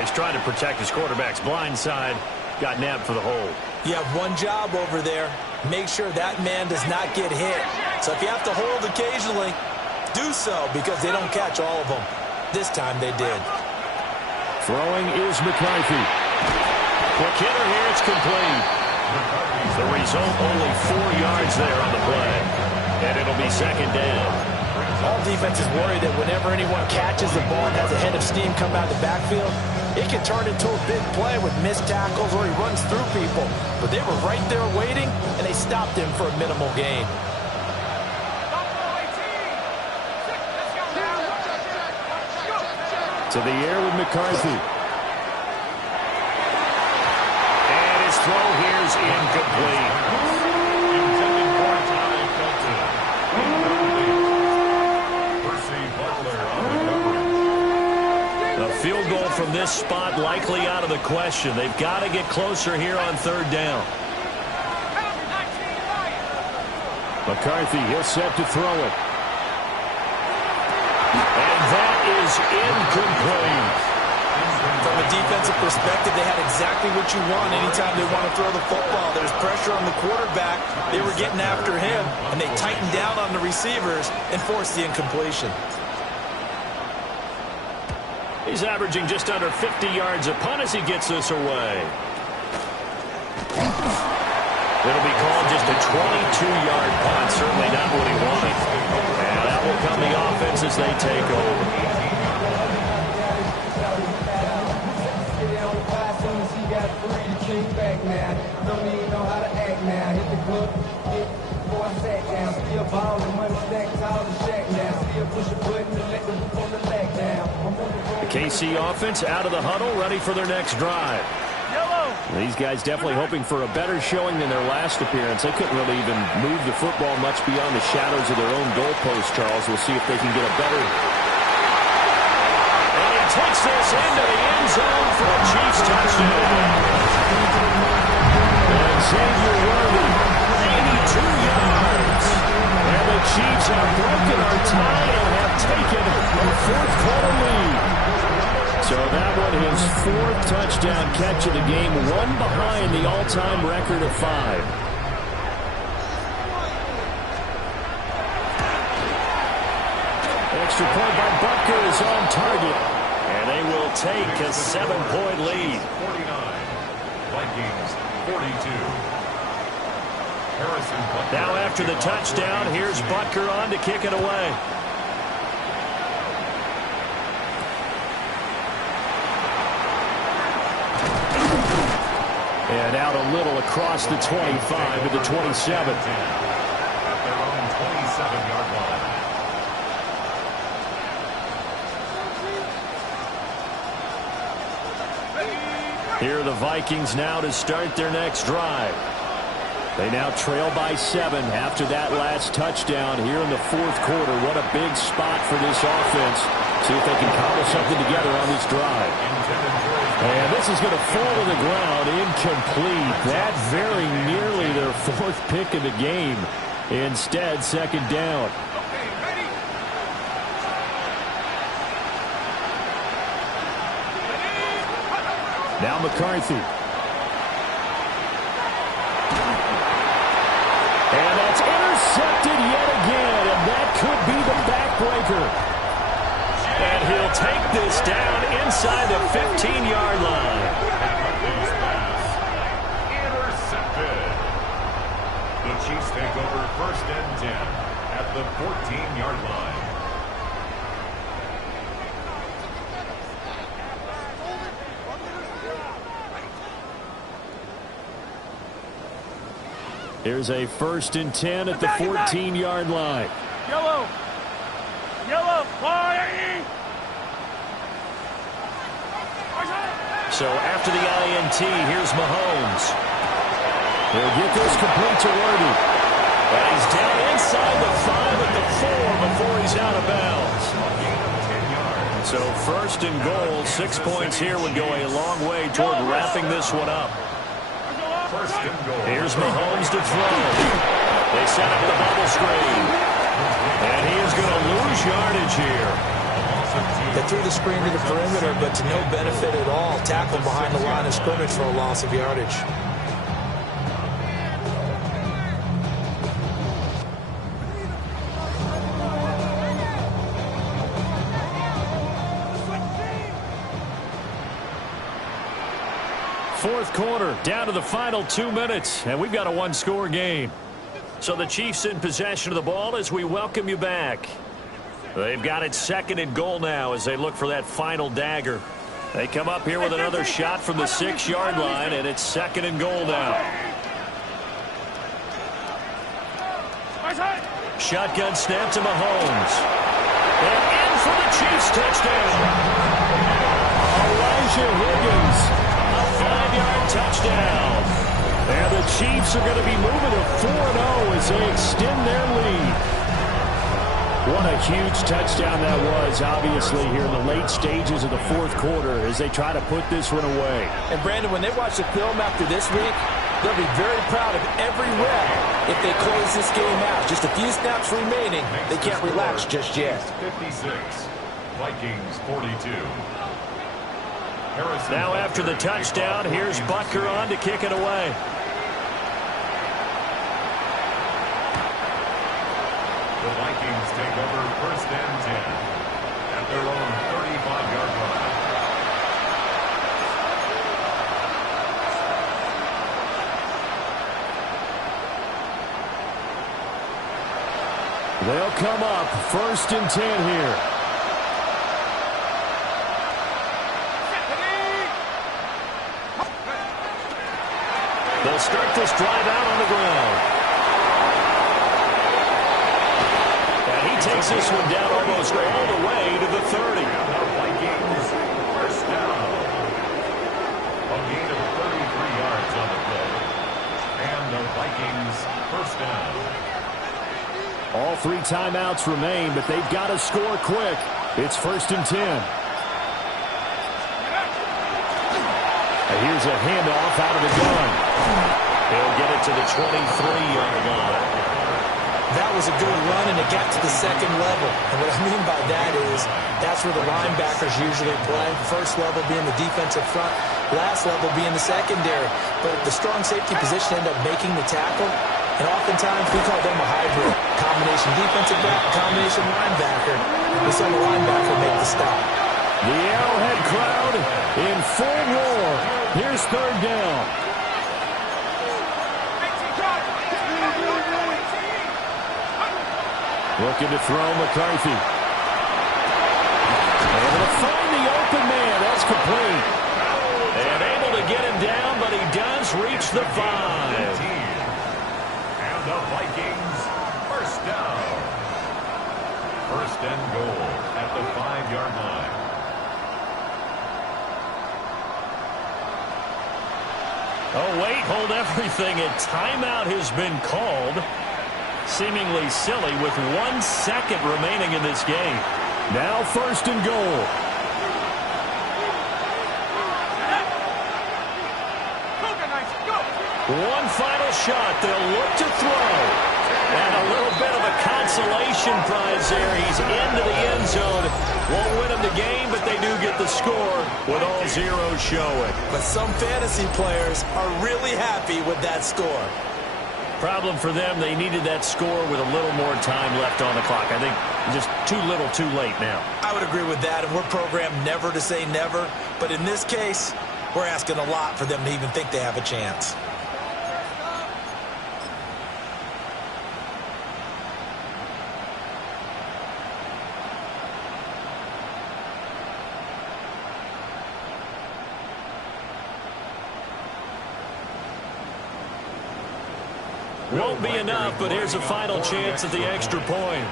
He's trying to protect his quarterback's blind side. Got nabbed for the hold. You have one job over there. Make sure that man does not get hit. So if you have to hold occasionally, do so because they don't catch all of them. This time they did. Throwing is McCarthy. Quick hitter here, it's complete. The result, only 4 yards there on the play. And it'll be 2nd down. All defenses worry that whenever anyone catches the ball and has a head of steam come out of the backfield, it can turn into a big play with missed tackles or he runs through people. But they were right there waiting, and they stopped him for a minimal gain. To the air with McCarthy. And his throw here's incomplete. A field goal from this spot likely out of the question. They've got to get closer here on 3rd down. McCarthy, he'll set to throw it. And that is incomplete. From a defensive perspective, they had exactly what you want anytime they want to throw the football. There's pressure on the quarterback. They were getting after him, and they tightened down on the receivers and forced the incompletion. He's averaging just under 50 yards a punt as he gets this away. It'll be called just a 22-yard punt. Certainly not what he wanted. And that will come the offense as they take over. The KC offense out of the huddle, ready for their next drive. These guys definitely hoping for a better showing than their last appearance. They couldn't really even move the football much beyond the shadows of their own goalpost, Charles. We'll see if they can get a better. And he takes this into the end zone for a Chiefs touchdown. And Xavier Worthy, 82 yards. And the Chiefs have broken our tie and have taken a 4th quarter lead. So that one, his 4th touchdown catch of the game, one behind the all-time record of 5. Extra point by Butker is on target, and they will take a 7-point lead. 49, Vikings 42. Now after the touchdown, here's Butker on to kick it away. And out a little across the 25 to the 27. Here are the Vikings now to start their next drive. They now trail by 7 after that last touchdown here in the fourth quarter. What a big spot for this offense. See if they can cobble something together on this drive. And this is going to fall to the ground incomplete. That very nearly their fourth pick of the game. Instead, second down. Now McCarthy. And that's intercepted yet again, and that could be the backbreaker. And he'll take this down inside the 15-yard line. Intercepted. The Chiefs take over 1st and 10 at the 14-yard line. Here's a 1st and 10 at the 14-yard line. Yellow. Yellow. Fire. So after the INT, here's Mahomes. He'll get this complete to Worthy. And he's down inside the 5 at the 4 before he's out of bounds. So 1st and goal, 6 points here would go a long way toward wrapping this one up. Here's Mahomes to throw. They set up the bubble screen. And he is going to lose yardage here. They threw the screen to the perimeter, but to no benefit at all. Tackled behind the line of scrimmage for a loss of yardage. Fourth quarter, down to the final 2 minutes, and we've got a one-score game. So the Chiefs in possession of the ball as we welcome you back. They've got it 2nd and goal now as they look for that final dagger. They come up here with another shot from the 6-yard line, and it's 2nd and goal now. Shotgun snap to Mahomes. And in for the Chiefs touchdown. Elijah Higgins. A 5-yard touchdown. And the Chiefs are going to be moving to 4-0 as they extend their lead. What a huge touchdown that was, obviously, here in the late stages of the fourth quarter as they try to put this one away. And, Brandon, when they watch the film after this week, they'll be very proud of every rep if they close this game out. Just a few snaps remaining. They can't relax just yet. 56, Vikings 42. Now after the touchdown, here's Butker on to kick it away. The Vikings take over 1st and 10 at their own 35-yard line. They'll come up 1st and 10 here. They'll start this drive out on the ground. And he takes this one down almost all the way to the 30. The Vikings first down. A gain of 33 yards on the play. And the Vikings first down. All 3 timeouts remain, but they've got to score quick. It's 1st and 10. And here's a handoff out of the gun. He'll get it to the 23-yard line. That was a good run, and it got to the 2nd level. And what I mean by that is that's where the linebackers usually play. First level being the defensive front, last level being the secondary. But the strong safety position ended up making the tackle, and oftentimes we call them a hybrid. Combination defensive back, combination linebacker. We saw the linebacker make the stop. The Arrowhead crowd in full roar. Here's 3rd down. Looking to throw McCarthy. Able to find the open man. That's complete. And able to get him down, but he does reach the 5. And the Vikings first down. 1st and goal at the 5-yard line. Oh, wait, hold everything. A timeout has been called. Seemingly silly with 1 second remaining in this game. Now 1st and goal. One final shot. They'll look to throw. And a little bit of a consolation prize there. He's into the end zone. Won't win them the game, but they do get the score with all zeros showing. But some fantasy players are really happy with that score. Problem for them, they needed that score with a little more time left on the clock. I think just too little too late now. I would agree with that, and we're programmed never to say never. But in this case, we're asking a lot for them to even think they have a chance. Won't be enough, but here's a final chance at the extra point.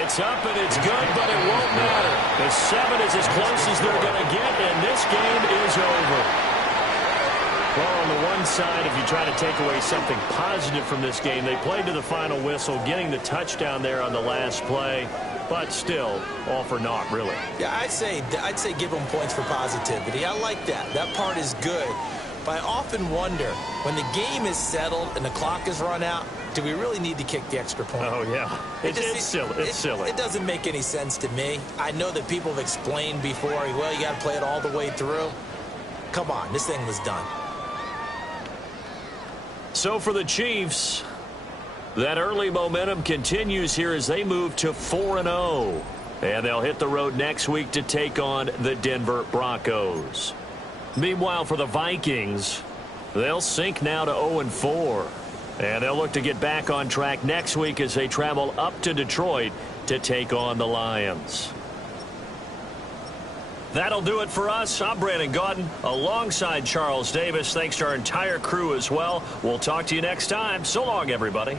It's up and it's good, but it won't matter. The 7 is as close as they're going to get, and this game is over. Well, on the one side, if you try to take away something positive from this game, they played to the final whistle, getting the touchdown there on the last play. But still, all for naught, really. Yeah, I'd say give them points for positivity. I like that. That part is good. But I often wonder, when the game is settled and the clock is run out, do we really need to kick the extra point? Oh, yeah. It's silly. It's silly. It doesn't make any sense to me. I know that people have explained before, well, you got to play it all the way through. Come on, this thing was done. So for the Chiefs, that early momentum continues here as they move to 4-0. And they'll hit the road next week to take on the Denver Broncos. Meanwhile, for the Vikings, they'll sink now to 0-4. And they'll look to get back on track next week as they travel up to Detroit to take on the Lions. That'll do it for us. I'm Brandon Gaudin alongside Charles Davis. Thanks to our entire crew as well. We'll talk to you next time. So long, everybody.